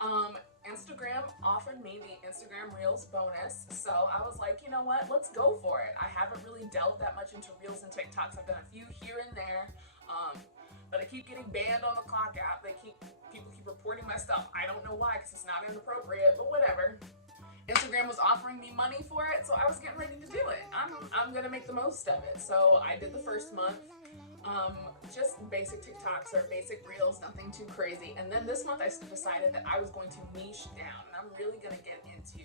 Instagram offered me the Instagram Reels bonus, so I was like, you know what, let's go for it. I haven't really delved that much into Reels and TikToks. I've done a few here and there, but I keep getting banned on the Clock app. People keep reporting my stuff. I don't know why, because it's not inappropriate, but whatever. Instagram was offering me money for it, so I was getting ready to do it. I'm gonna make the most of it. So I did the first month. Just basic TikToks or basic Reels, nothing too crazy. And then this month I decided that I was going to niche down, and I'm really gonna get into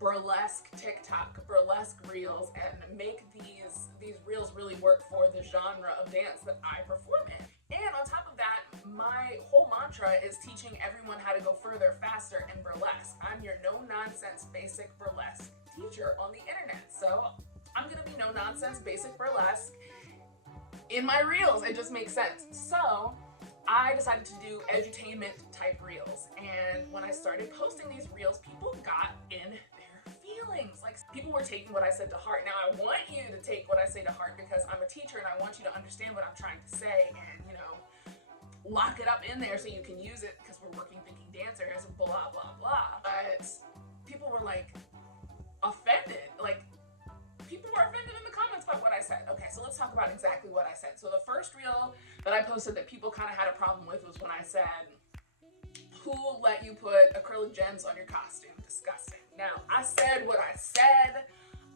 burlesque TikTok, burlesque Reels, and make these Reels really work for the genre of dance that I perform in. And on top of that, my whole mantra is teaching everyone how to go further, faster in burlesque. I'm your no-nonsense basic burlesque teacher on the internet. So I'm gonna be no-nonsense basic burlesque in my Reels. It just makes sense. So I decided to do edutainment type Reels. And when I started posting these Reels, people got in their feelings. Like, people were taking what I said to heart. Now I want you to take what I say to heart, because I'm a teacher and I want you to understand what I'm trying to say, and, you know, lock it up in there so you can use it, because we're working thinking dancers, blah, blah, blah. But people were like offended. Like, people were offended in the comments by what I said. Okay, so let's talk about exactly what I said. So the first Reel that I posted that people kind of had a problem with was when I said, who let you put acrylic gems on your costume? Disgusting. Now, I said what I said.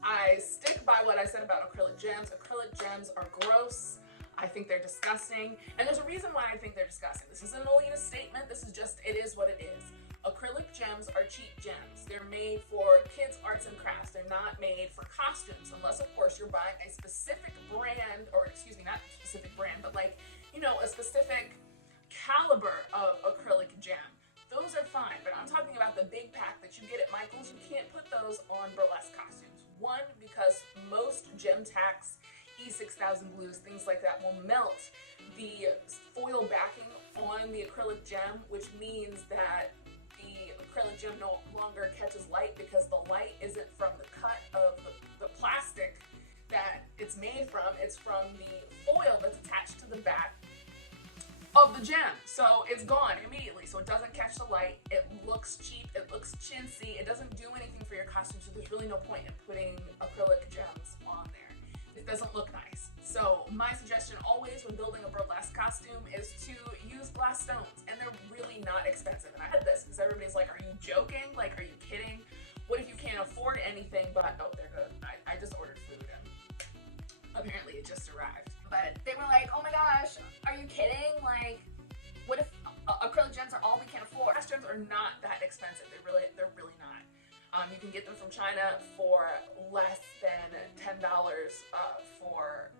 I stick by what I said about acrylic gems. Acrylic gems are gross. I think they're disgusting. And there's a reason why I think they're disgusting. This isn't an elitist statement. This is just, it is what it is. Acrylic gems are cheap gems. They're made for kids' arts and crafts. They're not made for costumes, unless, of course, you're buying a specific brand, or excuse me, not a specific brand, but like, you know, a specific caliber of acrylic gem. Those are fine, but I'm talking about the big pack that you get at Michael's. You can't put those on burlesque costumes. One, because most gem tacks, E6000 glues, things like that, will melt the foil backing on the acrylic gem, which means that the acrylic gem no longer catches light, because the light isn't from the cut of the plastic that it's made from. It's from the foil that's attached to the back of the gem. So it's gone immediately, so it doesn't catch the light. It looks cheap, it looks chintzy, it doesn't do anything for your costume, so there's really no point in putting acrylic gems on there. It doesn't look nice. So my suggestion always when building a burlesque costume is to use glass stones, and they're really not expensive. And I had this because everybody's like, are you joking? Like, are you kidding? What if you can't afford anything? But oh, they're good. I just ordered food and apparently it just arrived. But they were like, oh my gosh, are you kidding? Like, what if acrylic gems are all we can afford? Glass gems are not that expensive. They're really not. You can get them from China for less than $10 for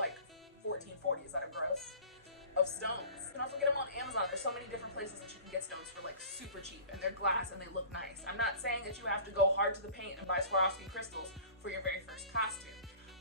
like 1440. Is that a gross? Of stones. You can also get them on Amazon. There's so many different places that you can get stones for like super cheap, and they're glass and they look nice. I'm not saying that you have to go hard to the paint and buy Swarovski crystals for your very first costume.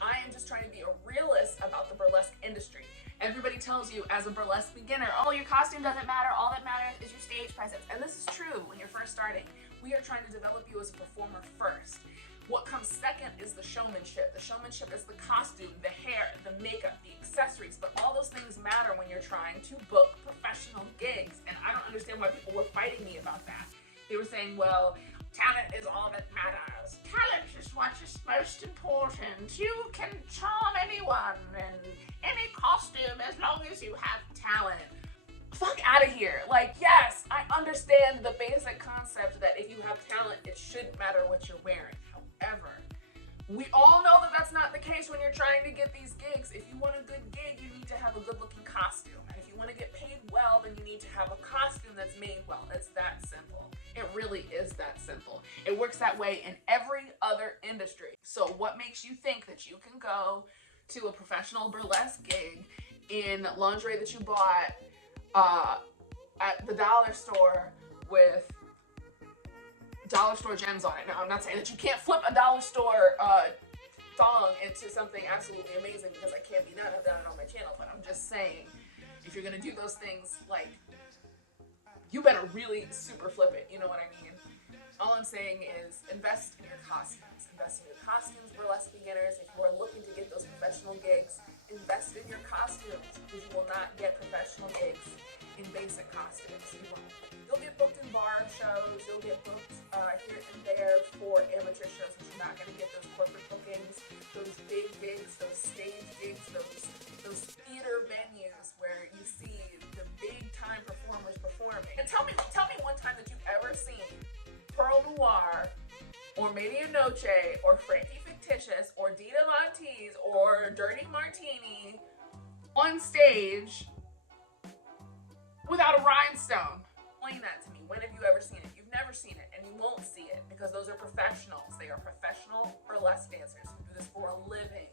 I am just trying to be a realist about the burlesque industry. Everybody tells you as a burlesque beginner, oh, your costume doesn't matter, all that matters is your stage presence. And this is true when you're first starting. We are trying to develop you as a performer first. What comes second is the showmanship. The showmanship is the costume, the hair, the makeup, the accessories, but all those things matter when you're trying to book professional gigs. And I don't understand why people were fighting me about that. They were saying, well, talent is all that matters. Talent is what is most important. You can charm anyone in any costume as long as you have talent. Fuck out of here. Like, yes, I understand the basic concept that if you have talent, it shouldn't matter what you're wearing. However, we all know that that's not the case when you're trying to get these gigs. If you want a good gig, you need to have a good looking costume. And if you want to get paid well, then you need to have a costume that's made well. It's that simple. It really is that simple. It works that way in every other industry. So what makes you think that you can go to a professional burlesque gig in lingerie that you bought at the dollar store with dollar store gems on it? Now, I'm not saying that you can't flip a dollar store thong into something absolutely amazing, because I can't be done. I've done it on my channel, but I'm just saying, if you're gonna do those things, like, you better really super flip it, you know what I mean? All I'm saying is invest in your costumes. Invest in your costumes, burlesque beginners. If you are looking to get those professional gigs, invest in your costumes, because you will not get professional gigs in basic costumes. You won't. You'll get still get booked here and there for amateur shows, but you're not going to get those corporate bookings, those big gigs, those stage gigs, those theater venues where you see the big time performers performing. And tell me one time that you've ever seen Pearl Noir or Media Noche or Frankie Fictitious or Dita Von Teese or Dirty Martini on stage without a rhinestone. Explain that to me. When have you ever seen it? You've never seen it, and you won't see it because those are professionals. They are professional burlesque dancers who do this for a living.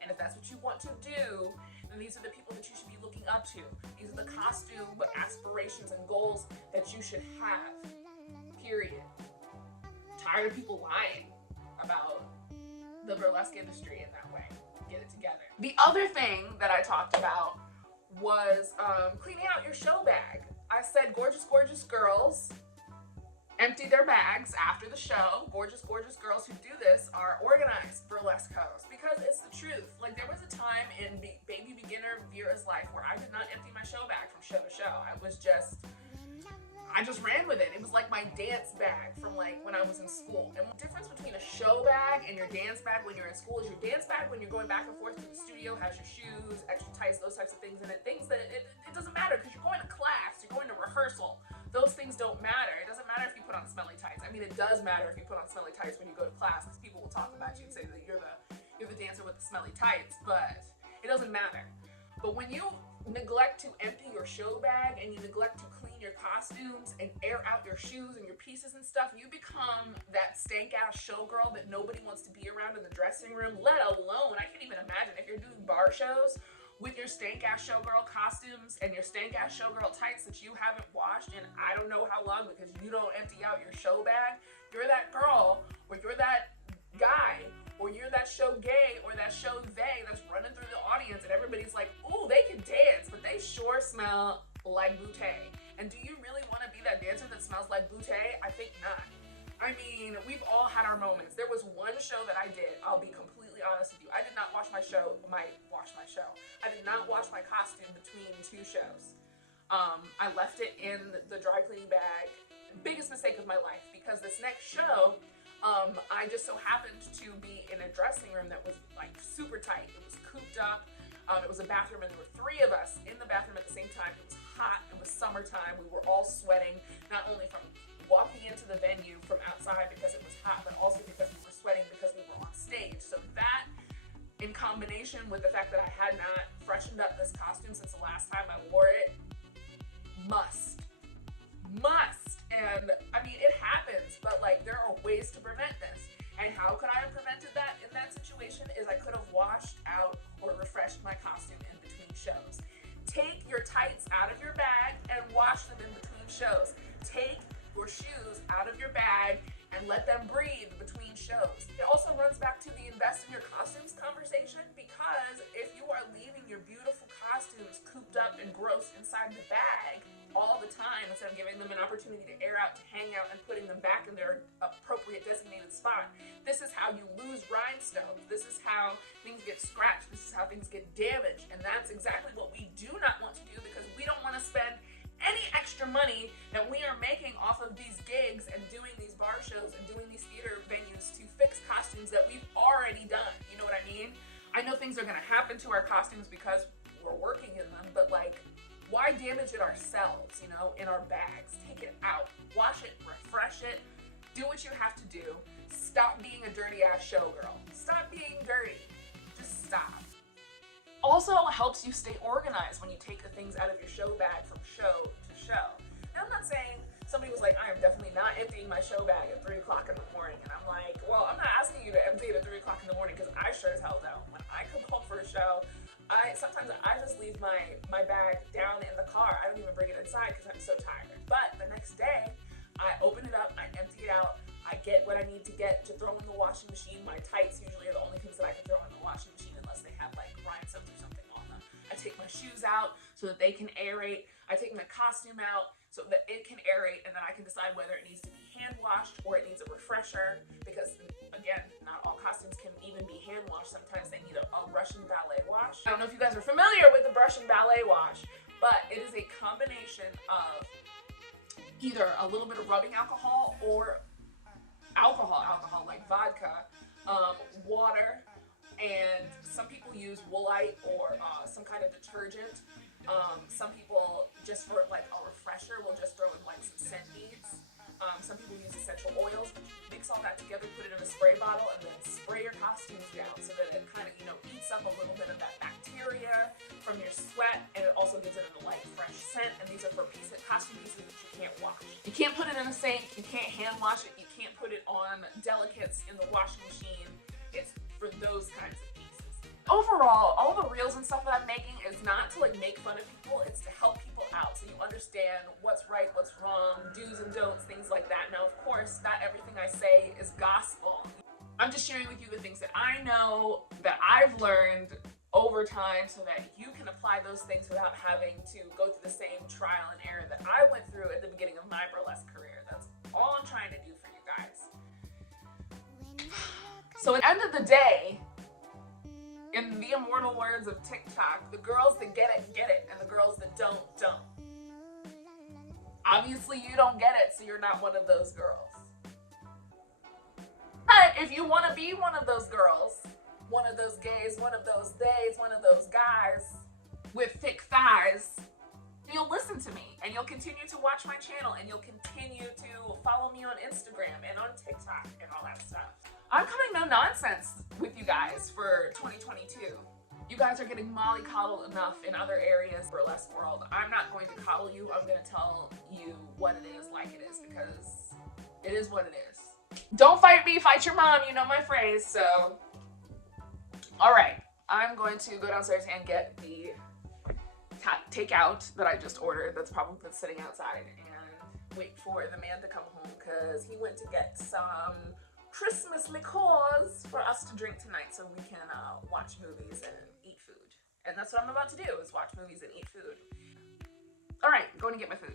And if that's what you want to do, then these are the people that you should be looking up to. These are the costume aspirations and goals that you should have. Period. Tired of people lying about the burlesque industry in that way. Get it together. The other thing that I talked about was cleaning out your show bag. I said gorgeous, gorgeous girls empty their bags after the show. Gorgeous, gorgeous girls who do this are organized burlesqueos because it's the truth. Like, there was a time in baby beginner Vera's life where I did not empty my show bag from show to show. I just ran with it. It was like my dance bag from like when I was in school. And the difference between a show bag and your dance bag when you're in school is your dance bag when you're going back and forth to the studio has your shoes, extra tights, those types of things in it. Things that it doesn't matter because you're going to class, you're going to rehearsal. Those things don't matter. It doesn't matter if you put on smelly tights. I mean, it does matter if you put on smelly tights when you go to class because people will talk about you and say that you're the dancer with the smelly tights, but it doesn't matter. But when you neglect to empty your show bag and you neglect to clean your costumes and air out your shoes and your pieces and stuff, you become that stank ass showgirl that nobody wants to be around in the dressing room, let alone, I can't even imagine if you're doing bar shows with your stank ass showgirl costumes and your stank ass showgirl tights that you haven't washed in I don't know how long because you don't empty out your show bag. You're that girl or you're that guy or you're that show gay or that show they that's running through the audience and everybody's like, ooh, they can dance, but they sure smell like bouteille. And do you really want to be that dancer that smells like bouteille? I think not. I mean, we've all had our moments. There was one show that I did, I'll be completely honest with you. I did not wash my show. I did not wash my costume between two shows. I left it in the dry cleaning bag. Biggest mistake of my life because this next show, I just so happened to be in a dressing room that was like super tight. It was cooped up. It was a bathroom and there were three of us in the bathroom at the same time. It was hot. It was summertime. We were all sweating, not only from walking into the venue from outside because it was hot, but also because we were sweating because we were on stage. So that, in combination with the fact that I had not freshened up this costume since the last time I wore it, must. And I mean, it happens, but like there are ways to prevent this. And how could I have prevented that in that situation is I could have washed out or refreshed my costume in between shows. Take your tights out of your bag and wash them in between shows. Take your shoes out of your bag and let them breathe between shows. It also runs back to the invest in your costumes conversation because if you are leaving your beautiful costumes cooped up and gross inside the bag all the time instead of giving them an opportunity to air out, to hang out, and putting them back in their appropriate designated spot, this is how you lose rhinestones. This is how things get scratched. This is how things get damaged. And that's exactly what we do not want to do because we don't want to spend any extra money that we are making off of these gigs and doing these bar shows and doing these theater venues to fix costumes that we've already done. You know what I mean? I know things are going to happen to our costumes because we're working in them, but like, why damage it ourselves, you know, in our bags? Take it out, wash it, refresh it, do what you have to do. Stop being a dirty ass showgirl. Stop being dirty. Just stop. Also helps you stay organized when you take the things out of your show bag from show to show. Now, I'm not saying somebody was like, I am definitely not emptying my show bag at 3 o'clock in the morning. And I'm like, well, I'm not asking you to empty it at 3 o'clock in the morning because I sure as hell don't. When I come home for a show, sometimes I just leave my bag down in the car. I don't even bring it inside because I'm so tired. But the next day, I open it up, I empty it out, I get what I need to get to throw in the washing machine. My tights usually are the only things that I can throw in the washing machine unless they have like rhinestones or something on them. I take my shoes out so that they can aerate. I take my costume out so that it can aerate, and then I can decide whether it needs to be hand washed or it needs a refresher because, again, not all costumes can even be hand washed. Sometimes they need a Russian ballet wash. I don't know if you guys are familiar with the Russian ballet wash, but it is a combination of either a little bit of rubbing alcohol or alcohol like vodka, water, and some people use woolite or some kind of detergent. Some people, just for like a refresher, will just throw in like some scent beads. Some people use essential oils, but you mix all that together, put it in a spray bottle, and then spray your costumes down so that it kind of, eats up a little bit of that bacteria from your sweat, and it also gives it a light, fresh scent. And these are for costume pieces that you can't wash. You can't put it in a sink, you can't hand wash it, you can't put it on delicates in the washing machine. It's for those kinds of pieces. Overall, all the reels and stuff that I'm making is not to like make fun of people, it's to help people out so you understand what's right, what's wrong, do's and don'ts, things like that. Now, of course, not everything I say is gospel. I'm just sharing with you the things that I know, that I've learned over time, so that you can apply those things without having to go through the same trial and error that I went through at the beginning of my burlesque career. That's all I'm trying to do for you guys. So at the end of the day, in the immortal words of TikTok, the girls that get it, and the girls that don't. Obviously, you don't get it, so you're not one of those girls. But if you want to be one of those girls, one of those gays, one of those days, one of those guys with thick thighs, you'll listen to me, and you'll continue to watch my channel, and you'll continue to follow me on Instagram and on TikTok and all that stuff. I'm coming no nonsense with you guys for 2022. You guys are getting mollycoddled enough in other areas, burlesque world. I'm not going to coddle you. I'm going to tell you what it is like it is, because it is what it is. Don't fight me, fight your mom. You know my phrase, so. All right, I'm going to go downstairs and get the takeout that I just ordered that's probably been sitting outside, and wait for the man to come home because he went to get some Christmas liqueurs for us to drink tonight so we can watch movies and eat food. And that's what I'm about to do, is watch movies and eat food. All right, going to get my food.